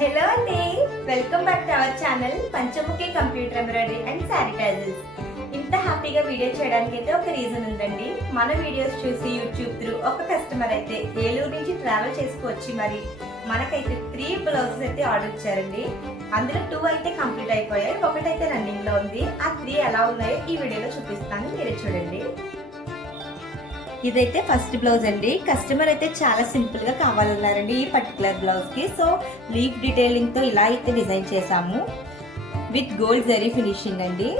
Hello అండి, welcome back to our channel Panchamukhi computer embroidery and sanitizers. ఇంత హ్యాపీగా video చేయడానికి అయితే ఒక రీజన్ ఉందండి. మన వీడియోస్ చూసి యూట్యూబ్ త్రూ ఒక కస్టమర్ అయితే ఏలూరు నుంచి ట్రావెల్ చేసుకొచ్చి మరి మనకైతే 3 బ్లౌజెస్ అయితే ఆర్డర్ ఇచ్చారండి. అందులో 2 అయితే కంప్లీట్ అయిపోయాయి, ఒకటైతే రన్నింగ్ లో ఉంది. ఆ 3 ఎలా ఉన్నాయో ఈ వీడియోలో చూపిస్తాను, మీరే చూడండి. ఇదైతే ఫస్ట్ బ్లౌజ్ అండి. కస్టమర్ అయితే చాలా సింపుల్ గా కావాలన్నారండి ఈ పర్టికులర్ బ్లౌజ్ కి. సో లీఫ్ డీటెయిలింగ్ తో ఇలా అయితే డిజైన్ చేసాము విత్ గోల్డ్ జరీ ఫినిషింగ్ అండి.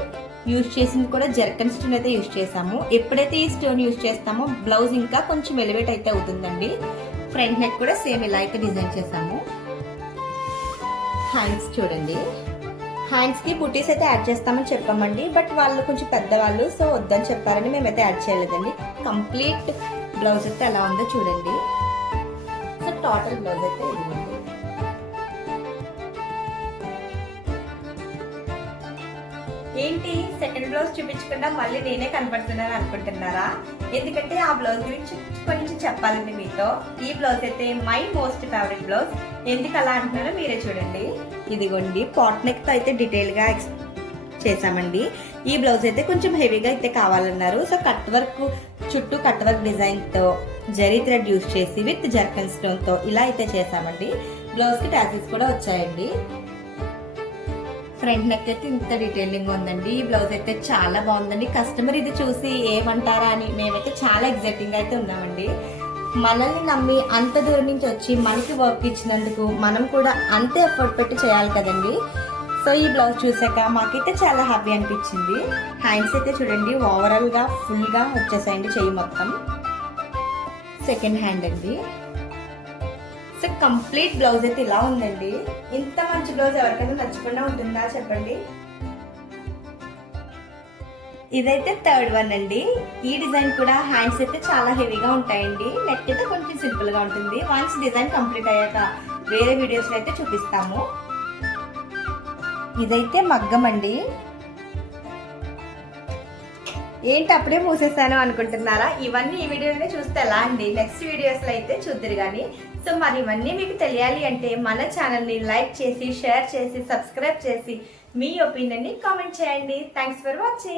యూజ్ చేసింది కూడా జర్కన్ స్టోన్ అయితే యూజ్ చేసాము. ఎప్పుడైతే ఈ స్టోన్ యూజ్ చేస్తామో బ్లౌజ్ ఇంకా కొంచెం ఎలివేట్ అయితే అవుతుందండి. ఫ్రంట్ నెక్ కూడా సేమ్ ఇలా అయితే డిజైన్ చేసాము. హ్యాండ్స్ చూడండి, హ్యాండ్స్ కి బుటీస్ అయితే యాడ్ చేస్తామని చెప్పామండి, బట్ వాళ్ళు కొంచెం పెద్దవాళ్ళు, సో వద్దని చెప్పారని మేమైతే యాడ్ చేయలేదండి. కంప్లీట్ బ్లౌజ్ అయితే ఎలా ఉందో చూడండి. సో టోటల్ బ్లౌజ్ అయితే ఇదిగోండి. ఏంటి సెకండ్ బ్లౌజ్ చూపించకుండా మళ్ళీ నేనే కనపడుతున్నాను అనుకుంటున్నారా? ఎందుకంటే ఆ బ్లౌజ్ గురించి కొంచెం చెప్పాలండి మీతో. ఈ బ్లౌజ్ అయితే మై మోస్ట్ ఫేవరెట్ బ్లౌజ్. ఎందుకు అలా అంటున్నారో మీరే చూడండి. ఇదిగోండి, పాట్ నెక్ తో అయితే డీటెయిల్ గా చేసామండి. ఈ బ్లౌజ్ అయితే కొంచెం హెవీగా అయితే కావాలన్నారు. సో కట్ వర్క్ చుట్టూ కట్ వర్క్ డిజైన్ తో జరీ థ్రెడ్ యూజ్ చేసి విత్ జర్కన్ స్టోన్ తో ఇలా అయితే చేసామండి. బ్లౌజ్ కి టాసిల్స్ కూడా వచ్చాయండి. ఫ్రంట్ నెక్ అయితే ఇంత డీటెయిలింగ్ ఉందండి. ఈ బ్లౌజ్ అయితే చాలా బాగుందండి. కస్టమర్ ఇది చూసి ఏమంటారా అని మేమైతే చాలా ఎగ్జైటింగ్ అయితే ఉన్నామండి. మనల్ని నమ్మి అంత దూరం నుంచి వచ్చి మనకి వర్క్ ఇచ్చినందుకు మనం కూడా అంతే ఎఫర్ట్ పెట్టి చేయాలి కదండి. సో ఈ బ్లౌజ్ చూసాక మాకైతే చాలా హ్యాపీ అనిపించింది. హ్యాండ్స్ అయితే చూడండి, ఓవరాల్ గా ఫుల్ గా వచ్చేసాయండి చెయ్యి మొత్తం. సెకండ్ హ్యాండ్ అండి. సో కంప్లీట్ బ్లౌజ్ అయితే ఇలా ఉందండి. ఇంత మంచి బ్లౌజ్ ఎవరికైనా నచ్చకుండా ఉంటుందా చెప్పండి. ఇదైతే థర్డ్ వన్ అండి. ఈ డిజైన్ కూడా హ్యాండ్స్ అయితే చాలా హెవీగా ఉంటాయండి. నెక్ అయితే కొంచెం సింపుల్ గా ఉంటుంది. వన్స్ డిజైన్ కంప్లీట్ అయ్యాక వేరే వీడియోస్ అయితే చూపిస్తాము. ఇదైతే మగ్గం అండి. ఏంటి అప్పుడే మూసేసాను అనుకుంటున్నారా? ఇవన్నీ ఈ వీడియోనే చూస్తే ఎలా అండి? నెక్స్ట్ వీడియోస్ లో అయితే చూద్దరు కానీ. సో మరి ఇవన్నీ మీకు తెలియాలి అంటే మన ఛానల్ ని లైక్ చేసి, షేర్ చేసి, సబ్స్క్రైబ్ చేసి మీ ఒపీనియన్ ని కామెంట్ చేయండి. Thanks for watching.